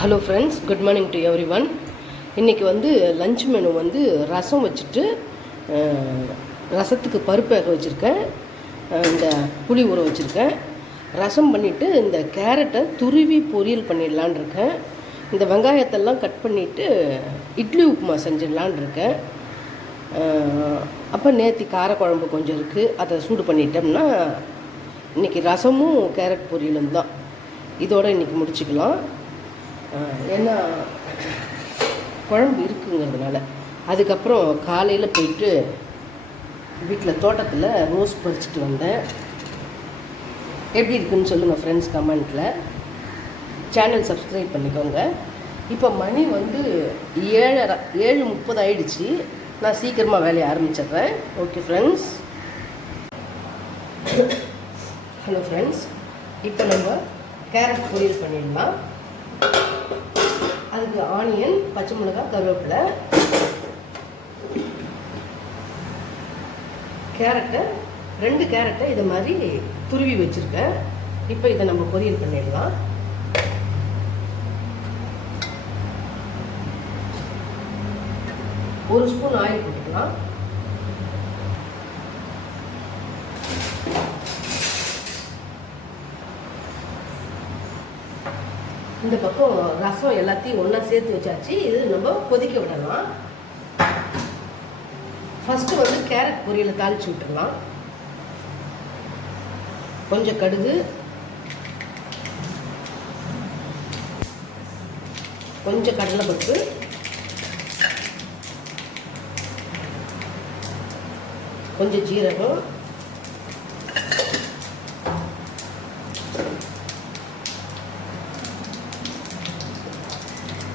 Hello friends good morning to everyone இன்றைக்கி வந்து lunch menu வந்து ரசம் வச்சுட்டு ரசத்துக்கு பருப்பு வேக வச்சுருக்கேன். இந்த புளி ஊற வச்சுருக்கேன். ரசம் பண்ணிவிட்டு இந்த கேரட்டை துருவி பொரியல் பண்ணிடலான் இருக்கேன். இந்த வெங்காயத்தெல்லாம் கட் பண்ணிவிட்டு இட்லி உப்புமா செஞ்சிடலான் இருக்கேன். அப்போ நேற்று காரக்குழம்பு கொஞ்சம் இருக்குது அதை சூடு பண்ணிட்டோம்னா இன்றைக்கி ரசமும் கேரட் பொரியலும் தான். இதோடு இன்றைக்கி முடிச்சுக்கலாம். ஏன்னா குழம்பு இருக்குங்கிறதுனால. அதுக்கப்புறம் காலையில் போயிட்டு வீட்டில் தோட்டத்தில் ரோஸ் பறிச்சுட்டு வந்தேன். எப்படி இருக்குன்னு சொல்லுங்கள் ஃப்ரெண்ட்ஸ் கமெண்ட்டில் சேனல் சப்ஸ்கிரைப் பண்ணிக்கோங்க. இப்போ மணி வந்து ஏழரை ஏழு முப்பது ஆயிடுச்சு. நான் சீக்கிரமாக வேலையை ஆரம்பிச்சிடுறேன். ஓகே ஃப்ரெண்ட்ஸ் ஹலோ ஃப்ரெண்ட்ஸ் இப்போ நம்ம கேரட் பொரியல் பண்ணிடலாம். அதுக்கு ஆனியன் பச்சை மிளகாய் கருவேப்பிலை கேரட்டை ரெண்டு கேரட்டை இதை மாதிரி துருவி வச்சுருக்கேன். இப்போ இதை நம்ம பொரியல் பண்ணிடலாம். ஒரு ஸ்பூன் ஆயில் போட்டுக்கலாம். இந்த பக்கம் ரசம் எல்லாத்தையும் ஒன்றா சேர்த்து வச்சாச்சு. இது நம்ம கொதிக்க விடலாம். ஃபஸ்ட்டு வந்து கேரட் பொரியலை தாளிச்சு விட்டுடலாம். கொஞ்சம் கடுகு. கொஞ்சம் கடலைப்பருப்பு. கொஞ்சம் ஜீரகம்.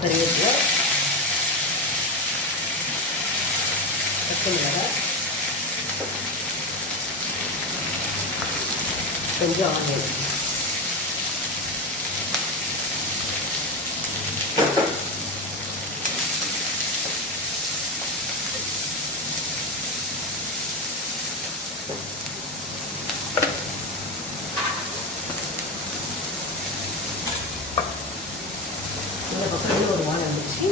கருவேப்பிலை பச்சை மிளகாய் கொஞ்சம் ஆனியன் இந்த பக்கம் இன்னும் ஒரு வாழை வந்துச்சு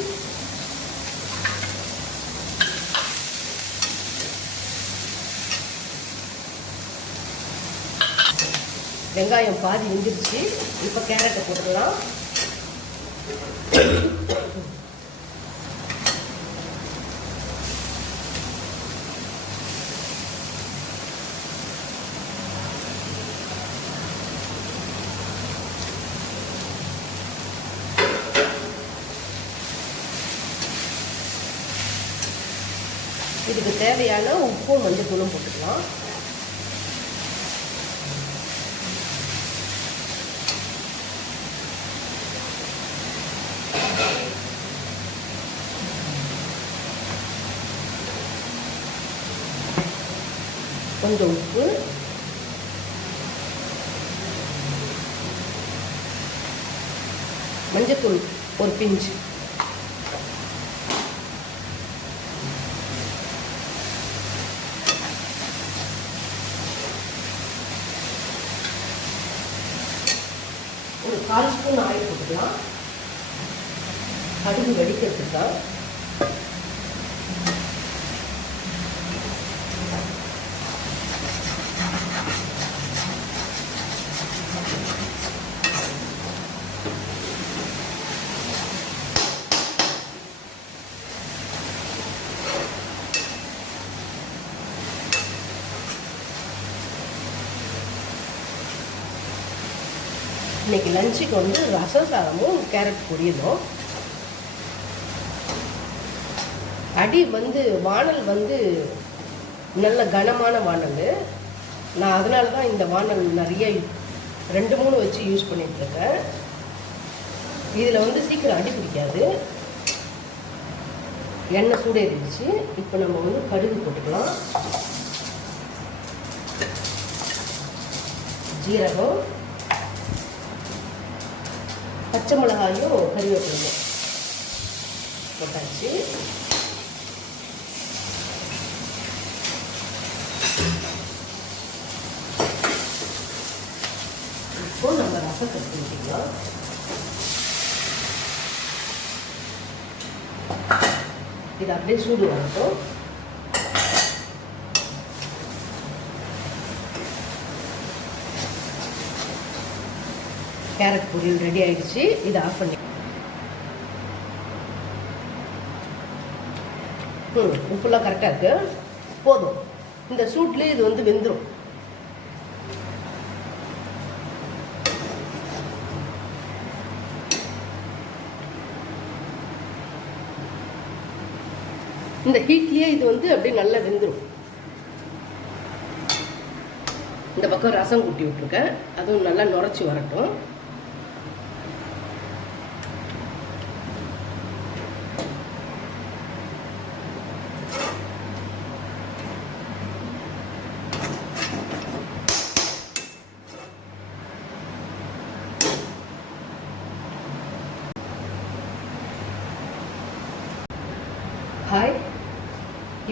வெங்காயம் பாதி வெந்துருச்சு. இப்போ கேரட்டை போட்டுக்கலாம். இதுக்கு தேவையான உப்பும் குணம் போட்டுக்கலாம். கொஞ்சம் உப்பு. மஞ்சத்தூள் ஒரு பிஞ்சு. ஒரு கால் ஸ்பூன் ஆயில் போட்டுக்கலாம். கடுகு வெடிக்கிறதுக்கு இன்றைக்கி இன்னைக்கு லஞ்சுக்கு வந்து ரசம் சாதமும் கேரட் பொரியலும். அடி வந்து வானல் வந்து நல்ல கனமான வானல் நான் அதனால தான் இந்த வானல் நிறைய ரெண்டு மூணு வச்சு யூஸ் பண்ணிட்டு இருக்கேன். இதில் வந்து சீக்கிரம் அடி பிடிக்காது. எண்ணெய் சூடேறிடுச்சு. இப்போ நம்ம வந்து கடுகு போட்டுக்கலாம். ஜீரகம். பச்சைமிளகாயும் கருவேப்பிலையும் போட்டாச்சு இப்போ நம்ம ரசம் கற்றுக்கலாம் இது அப்படியே சூடு வரட்டும் கேரட் பொரியல் ரெடி ஆகிடுச்சு இதை ஆஃப் பண்ணி ம் உப்புலாம் கரெக்டாக இருக்குது போதும். இந்த சூட்லேயே இது வந்து வெந்துடும் இந்த ஹீட்லேயே இது வந்து அப்படியே நல்லா வெந்துடும் இந்த பக்கம் ரசம் கூட்டி விட்ருக்கேன் அதுவும் நல்லா நுரைச்சி வரட்டும்.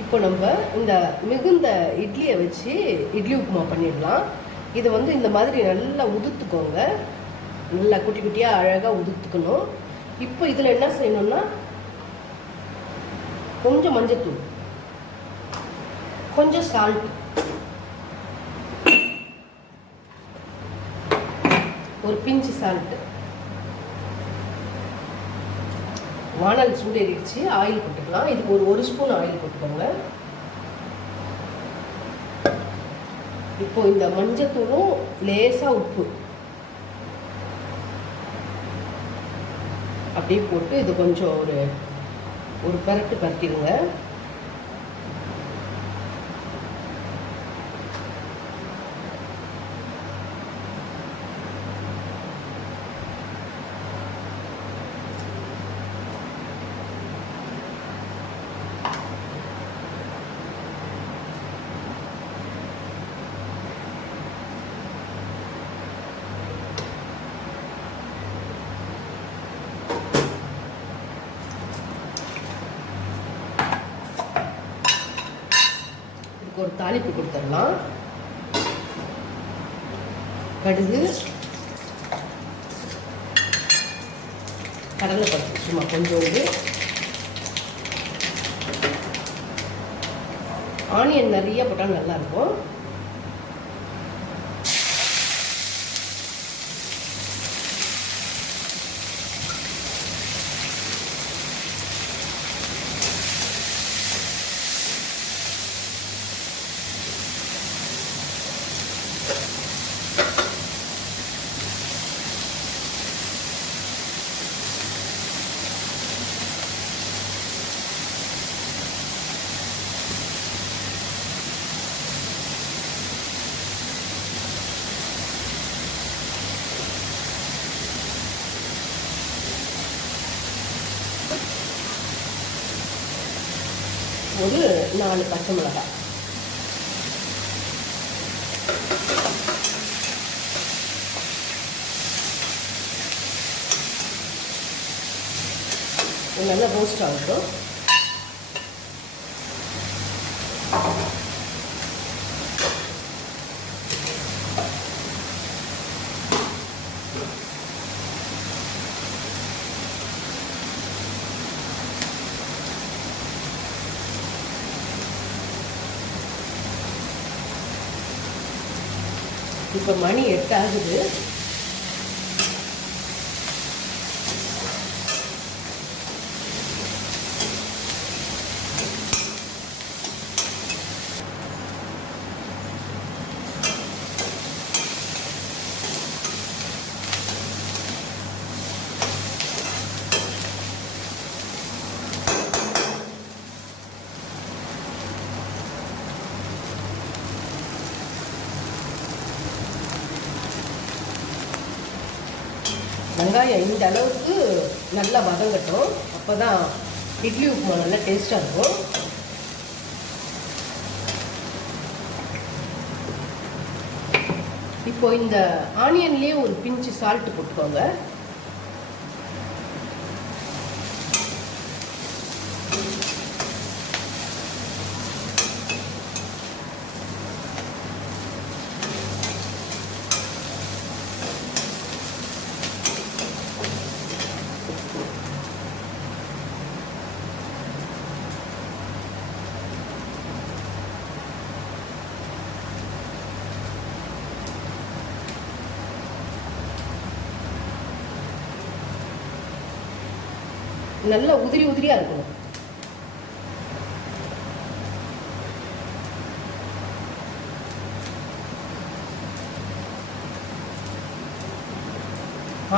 இப்போ நம்ம இந்த மிகுந்த இட்லியை வச்சு இட்லி உப்புமா பண்ணிடலாம். இதை வந்து இந்த மாதிரி நல்லா உதுத்துக்கோங்க. நல்லா குட்டி குட்டியாக அழகாக உதுத்துக்கணும். இப்போ இதில் என்ன செய்யணும்னா கொஞ்சம் மஞ்சத்தூள் கொஞ்சம் சால்ட் ஒரு பிஞ்சு சால்ட்டு வானல் சூடேறிடுச்சு ஆயில் போட்டுக்கலாம். இதுக்கு ஒரு ஒரு ஸ்பூன் ஆயில் போட்டுக்கோங்க. இப்போ இந்த மஞ்சத்தூளும் லேசாக உப்பு அப்படியே போட்டு இது கொஞ்சம் ஒரு ஒரு பரட்டு பரட்டிடுங்க இதுக்கு ஒரு தாளிப்பு கொடுத்துடலாம். கடுகு. கடலைப்பருப்பு சும்மா கொஞ்சோண்டு. ஆனியன் நிறைய போட்டால் நல்லாயிருக்கும் ஒரு நாலு பச்சை மிளகாய் நல்லா ரோஸ்ட் ஆகட்டும் இப்போ மணி எட்டாகுது. வெங்காயம் இந்த அளவுக்கு நல்லா வதங்கட்டும். அப்போ தான் இட்லி உப்புமா நல்லா டேஸ்ட்டாக இருக்கும். இப்போ இந்த ஆனியன்லேயே ஒரு பிஞ்சு சால்ட் போட்டுக்கோங்க. நல்ல உதிரி உதிரியாக இருக்கணும்.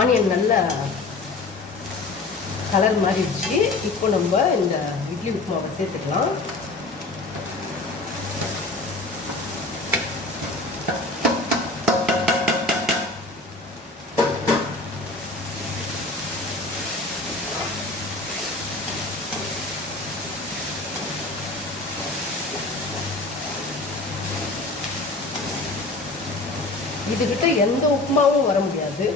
ஆனியன் நல்ல கலர் மாறிடுச்சு. இப்போ நம்ம இந்த இட்லி உப்புமாவை சேர்த்துக்கலாம். இதுகிட்ட எந்த உப்புமாவும் வர முடியாது.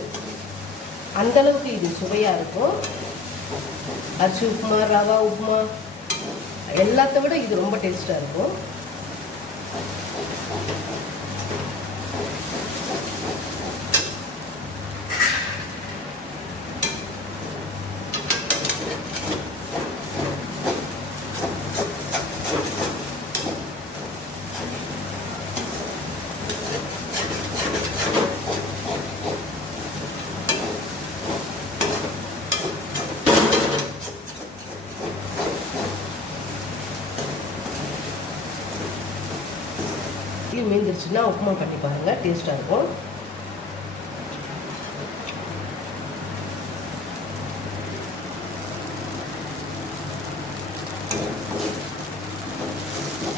அந்த அளவுக்கு இது சுவையாக இருக்கும். அரிசி உப்புமா ரவா உப்புமா எல்லாத்த விட இது ரொம்ப டேஸ்ட்டாக இருக்கும். இட்லி மீந்துருச்சுன்னா உப்புமா பண்ணி பாருங்கள் டேஸ்ட்டாக இருக்கும்.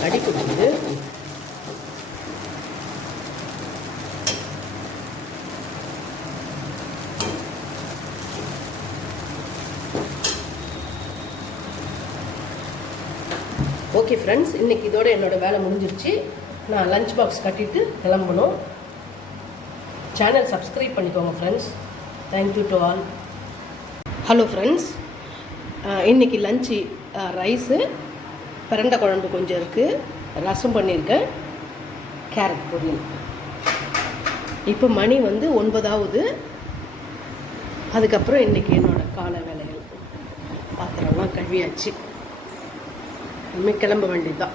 அடி பிடிக்குது ஓகே ஃப்ரெண்ட்ஸ் இன்னைக்கு இதோட என்னோட வேலை முடிஞ்சிருச்சு. நான் லஞ்ச் பாக்ஸ் கட்டிட்டு கிளம்பணும். சேனல் சப்ஸ்கிரைப் பண்ணிக்கோங்க friends thank you to all hello friends இன்னைக்கு லஞ்சு ரைஸு பிரண்டை குழம்பு கொஞ்சம் இருக்குது ரசம் பண்ணியிருக்கேன். கேரட் பொரியல். இப்போ மணி வந்து ஒன்பதாவது. அதுக்கப்புறம் இன்றைக்கி என்னோடய கால வேலைகள். பாத்திரம்லாம் கழுவியாச்சு. இனிமேல் கிளம்ப வேண்டியதுதான்.